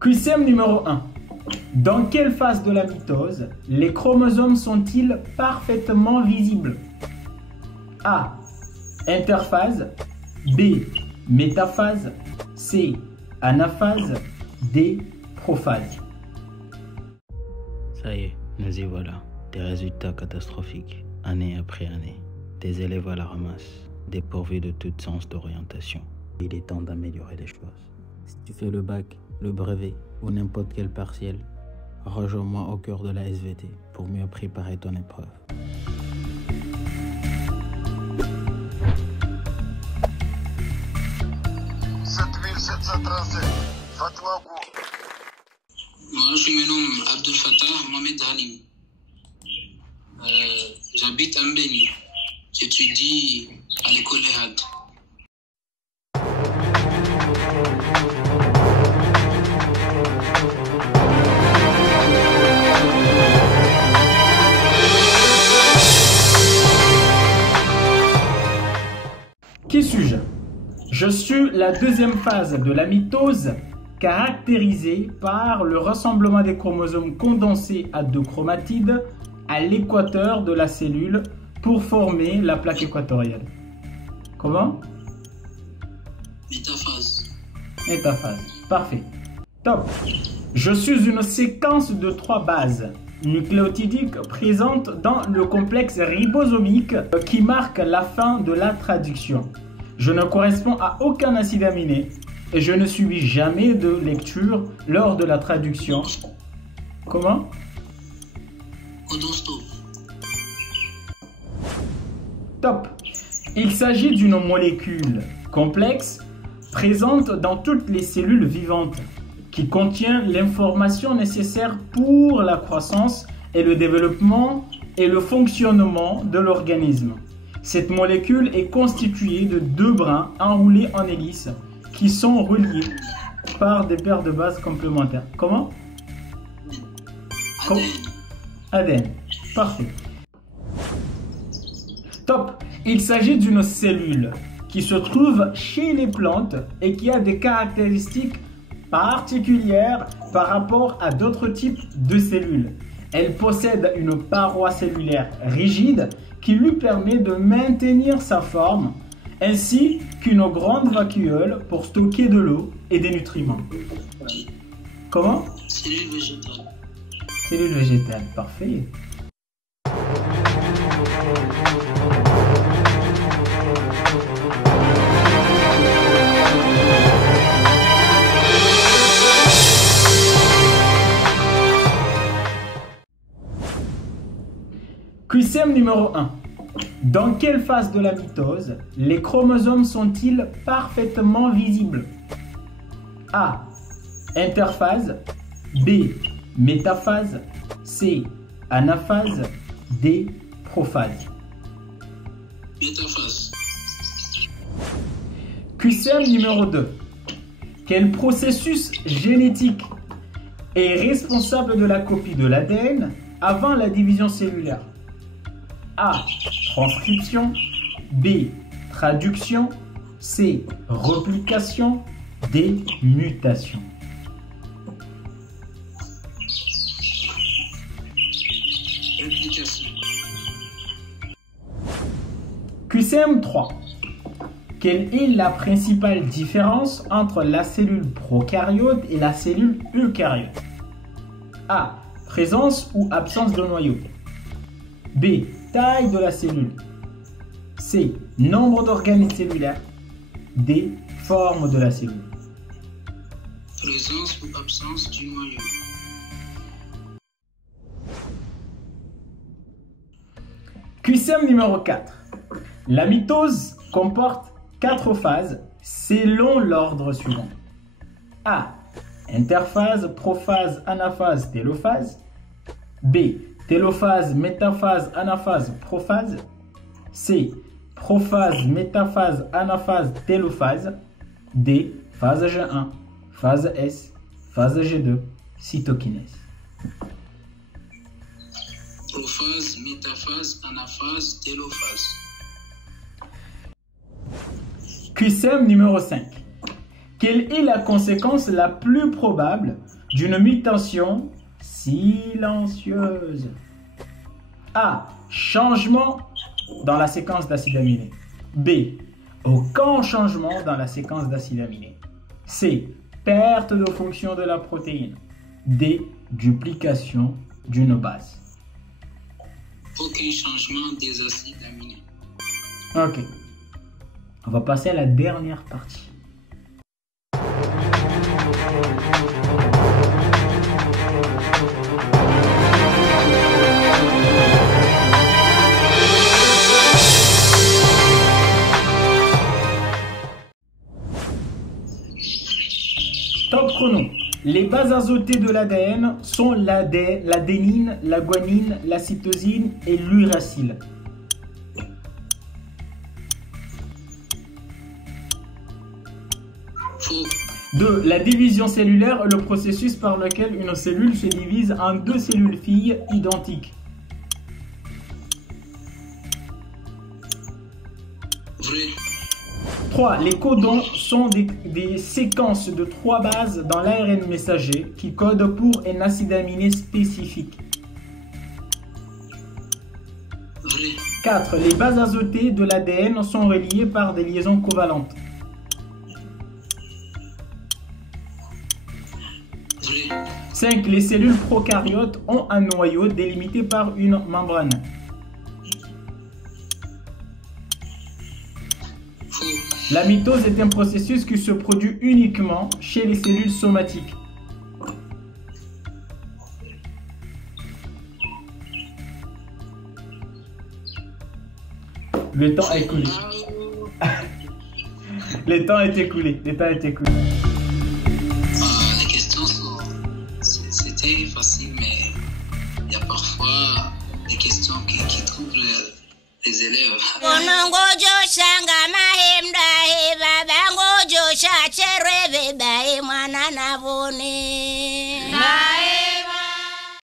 QCM numéro 1. Dans quelle phase de la mitose les chromosomes sont-ils parfaitement visibles? A. Interphase. B. Métaphase. C. Anaphase. D. Prophase. Ça y est, nous y voilà. Des résultats catastrophiques, année après année. Des élèves à la ramasse, dépourvus de toute sens d'orientation. Il est temps d'améliorer les choses. Si tu fais le bac, le brevet ou n'importe quel partiel, rejoins-moi au cœur de la SVT pour mieux préparer ton épreuve. Moi, je me nomme Abdel Fattah Mohamed Halim. J'habite à Mbeni. J'étudie à l'école Ehad. Qui suis-je? Je suis la deuxième phase de la mitose, caractérisée par le rassemblement des chromosomes condensés à deux chromatides à l'équateur de la cellule pour former la plaque équatoriale. Comment? Métaphase. Métaphase. Parfait. Top. Je suis une séquence de 3 bases nucléotidiques présentes dans le complexe ribosomique qui marque la fin de la traduction. Je ne corresponds à aucun acide aminé et je ne subis jamais de lecture lors de la traduction. Comment? Codonstop. Top. Il s'agit d'une molécule complexe présente dans toutes les cellules vivantes qui contient l'information nécessaire pour la croissance et le développement et le fonctionnement de l'organisme. Cette molécule est constituée de 2 brins enroulés en hélice qui sont reliés par des paires de bases complémentaires. Comment? ADN. Parfait. Top. Il s'agit d'une cellule qui se trouve chez les plantes et qui a des caractéristiques particulières par rapport à d'autres types de cellules. Elle possède une paroi cellulaire rigide qui lui permet de maintenir sa forme, ainsi qu'une grande vacuole pour stocker de l'eau et des nutriments. Comment? Cellule végétale. Cellule végétale, parfait. QCM numéro 1. Dans quelle phase de la mitose les chromosomes sont-ils parfaitement visibles? A. Interphase. B. Métaphase. C. Anaphase. D. Prophase. Métaphase. QCM numéro 2. Quel processus génétique est responsable de la copie de l'ADN avant la division cellulaire? A. Transcription. B. Traduction. C. Replication. D. Mutation. Réplication. QCM 3. Quelle est la principale différence entre la cellule prokaryote et la cellule eucaryote? A. Présence ou absence de noyau. B. Taille de la cellule. C. Nombre d'organes cellulaires. D. Forme de la cellule. Présence ou absence du noyau. QCM numéro 4. La mitose comporte 4 phases selon l'ordre suivant. A. Interphase, prophase, anaphase, télophase. B. Télophase, métaphase, anaphase, prophase. C. Prophase, métaphase, anaphase, télophase. D. Phase G1, phase S, phase G2, cytokinèse. Prophase, métaphase, anaphase, télophase. QCM numéro 5. Quelle est la conséquence la plus probable d'une mutation silencieuse? A. Changement dans la séquence d'acides aminés. B. Aucun changement dans la séquence d'acides aminés. C. Perte de fonction de la protéine. D. Duplication d'une base. Aucun changement des acides aminés. Ok. On va passer à la dernière partie. Top chrono. Les bases azotées de l'ADN sont l'adénine, la guanine, la cytosine et l'uracile. Faux. 2. La division cellulaire est le processus par lequel une cellule se divise en deux cellules filles identiques. Vrai. 3. Les codons sont des séquences de 3 bases dans l'ARN messager qui codent pour un acide aminé spécifique. Vrai. 4. Les bases azotées de l'ADN sont reliées par des liaisons covalentes. Vrai. 5. Les cellules prokaryotes ont un noyau délimité par une membrane. Faux. La mitose est un processus qui se produit uniquement chez les cellules somatiques. Le temps est écoulé. Le temps est écoulé. Le temps est écoulé. Les questions c'était facile, mais il y a parfois des questions qui trouvent les élèves.